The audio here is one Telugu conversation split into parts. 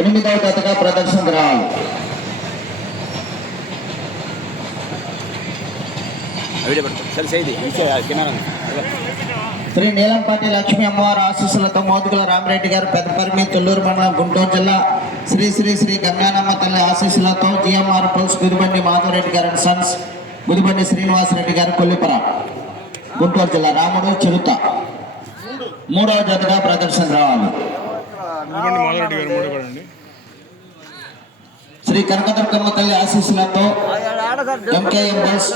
ఎనిమిదవ జతగా ప్రదర్శనకు రావాలి. శ్రీ నీలంపాటి లక్ష్మీ అమ్మవారి ఆశీస్సులతో మోదుగుల రామిరెడ్డి గారు పెద్దపరిమి తొల్లూరు మండలం గుంటూరు జిల్లా శ్రీ శ్రీ శ్రీ గంగానమ్మ తల్లి ఆశీస్సులతో జిఎంఆర్ పుల్స్ గుదిబండి మాధవరెడ్డి గారు అండ్ సన్స్ గుదిబండి శ్రీనివాసరెడ్డి గారు కొల్లిపర గుంటూరు జిల్లా రాముడు చిరుత మూడవ జతగా ప్రదర్శన రావాలి. శ్రీ కనకదుర్గమ్మ తల్లి ఆశీస్సులతో ఎంకేఎం గర్ల్స్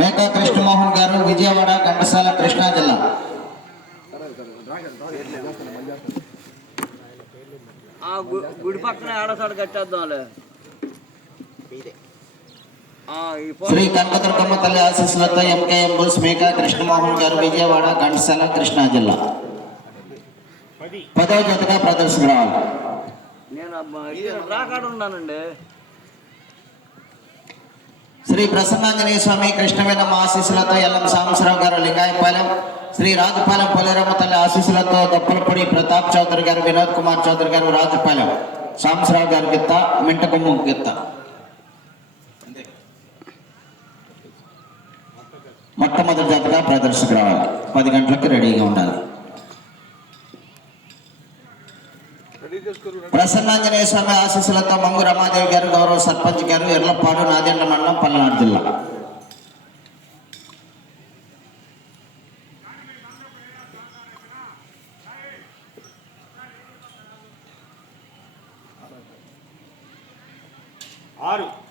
మేకా కృష్ణమోహన్ గారు విజయవాడ ఘంటసాల కృష్ణా జిల్లా గుడి పక్కన ఆడసాడు కట్టేద్దాంలే. శ్రీ కనకదుర్గమ్మ తల్లి ఆశీస్సులతో ఎంకేఎం గర్ల్స్ మేకా కృష్ణమోహన్ గారు విజయవాడ ఘంటసాల కృష్ణా జిల్లా 10వ జతగా ప్రదర్శన రావాలి. నేను రాకాడు ఉన్నానండి. శ్రీ ప్రసన్నాంజనేయ స్వామి కృష్ణవేణమ్మ ఆశీస్సులతో ఎల్లం సాంబశివరావు గారు లింగాయపాలెం శ్రీ రాజుపాలెం పొలేరమ్మ తల్లి ఆశీస్సులతో దప్పలపొడి ప్రతాప్ చౌదరి గారు వినోద్ కుమార్ చౌదరి గారు రాజుపాలెం సాంబశివరావు గారి గిత్త మింటకొమ్ము గిత్త మొట్టమొదటి జతగా ప్రదర్శనకు రావాలి. 10 గంటలకు రెడీగా ఉండాలి. ప్రసన్నాంజనేయ స్వామి ఆశీస్సులతో మంగు రమాదేవి గారు గౌరవ సర్పంచ్ గారు ఎర్లపాడు నాదేండ్ల మండలం పల్నాడు జిల్లా.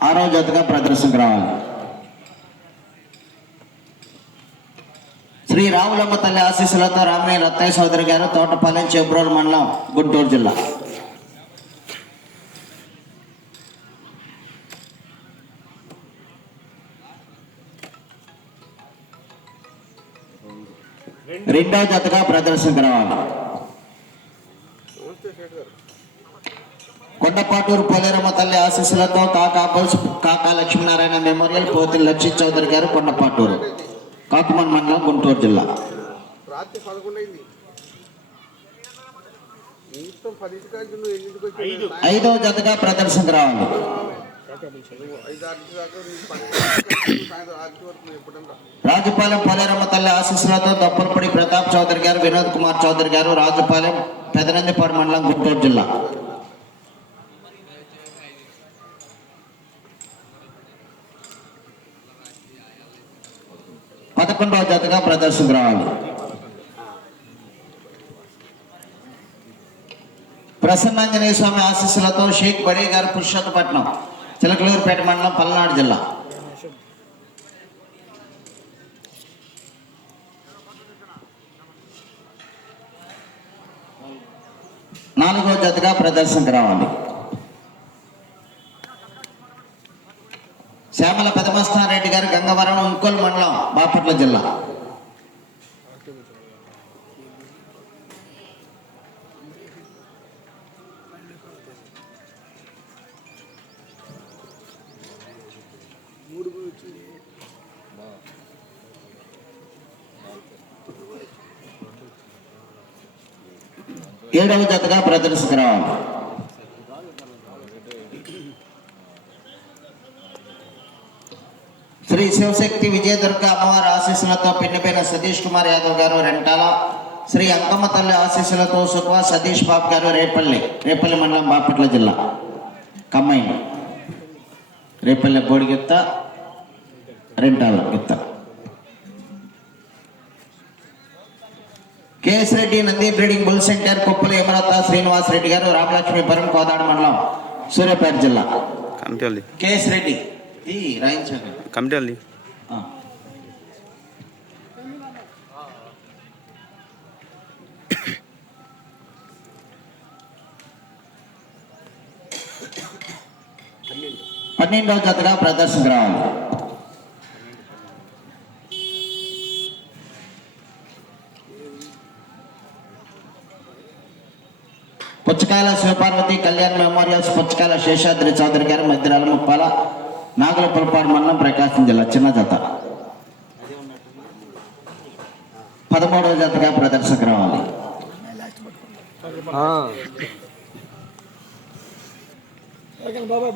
ఆరో జతగా ప్రదర్శనకు రావాలి. శ్రీ రావులమ్మ తల్లి ఆశీస్సులతో రామయ్య రత్తయ్య సోదరి గారు తోటపాలెం చెబ్రోలు మండలం గుంటూరు జిల్లా. రెండవ జతగా ప్రదర్శనకు రావాలి. కొండపాటూరు పోలేరమ్మ తల్లి ఆశీస్సులతో కాకా లక్ష్మీనారాయణ మెమోరియల్ పోతిని లక్షిత్ చౌదరి గారు కొండపాటూరు కాకుమన్ మండలం గుంటూరు జిల్లా. 5వ జతగా ప్రదర్శనకు రావాలి. రాజుపాలెం పోలేరమ్మ తల్లి ఆశీస్సులతో దప్పలపొడి ప్రతాప్ చౌదరి గారు వినోద్ కుమార్ చౌదరి గారు రాజుపాలెం పెదనందిపాడు మండలం గుంటూరు జిల్లా. 11వ జతగా ప్రదర్శనకు రావాలి. ప్రసన్నాంజనేయ స్వామి ఆశీస్సులతో షేక్ బడీ గారు పురుషోత్తపట్నం చిలకలూరుపేట మండలం పల్నాడు జిల్లా. 4వ జతగా ప్రదర్శనకు రావాలి. శ్యామల పెదమస్తారెడ్డి గారు గంగవరం ఉంకోల్ మండలం బాపట్ల జిల్లా. 7వ జతగా ప్రదర్శనకు రావాలి. శ్రీ శివశక్తి విజయదుర్గ అమ్మవారి ఆశీస్సులతో పిన్నపైన సతీష్ కుమార్ యాదవ్ గారు రెంటాల, శ్రీ అంకమ్మ తల్లి ఆశీస్సులతో సుఖవా సతీష్ బాబు గారు రేపల్లి మండలం బాపట్ల జిల్లా. కమ్మైన్ రేపల్లి బోడిగిత్త రెంటాల గిత్త. KS Reddy Nandi breeding bull centre Koppula Yamaratna Srinivas Reddy garu Ramalakshmipuram Kodada మండలం సూర్యాపేట జిల్లా. కేఎస్ రెడ్డి రాయించండి కమిటీ. పన్నెండవ జతగా ప్రదర్శనకు రావాలి. పుచ్చకాయల శివపార్వతి కళ్యాణ్ మెమోరియల్స్ పుచ్చకాయల శేషాద్రి చౌదరి గారు మధ్యరాల ముప్పాల నాగులపురపాడు మండలం ప్రకాశం జిల్లా. చిన్న జత. 13వ జతగా ప్రదర్శనకు రావాలి. బాబా